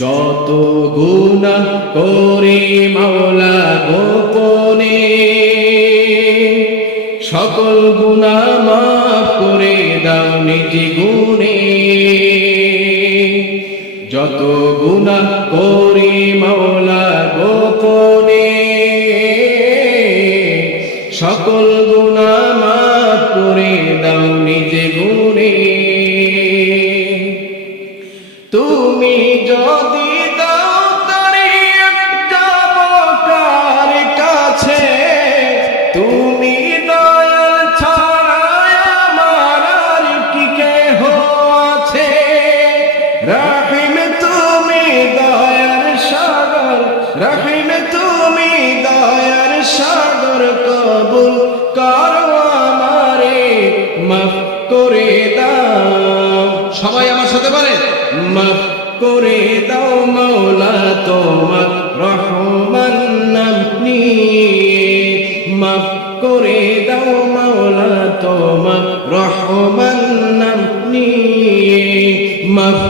যত গুনাহ করি মাওলা গোপনে, সকল গুনাহ মাফ করে দাও নিজ গুণে। যত গুনাহ করি মাওলা গোপনে, সকল গুনাহ মাফ করে দাও নিজ গুণে। তুমি যদি দাও তরিয়ত যাব কার কাছে, তুমি দয়াল ছাড়া আমার আর কি কেহ আছে। রহিম তুমি দয়ার সাগর, রহিম তুমি দয়ার সাগর, কবুল করো আমারে, মাফ করে দাও। সবাই আমার সাথে বলে, মাফ করে দাও মাওলা তোমার রহমান নাম নিয়ে। মাফ করে দাও মাওলা তোমার রহমান নাম নিয়ে। মাফ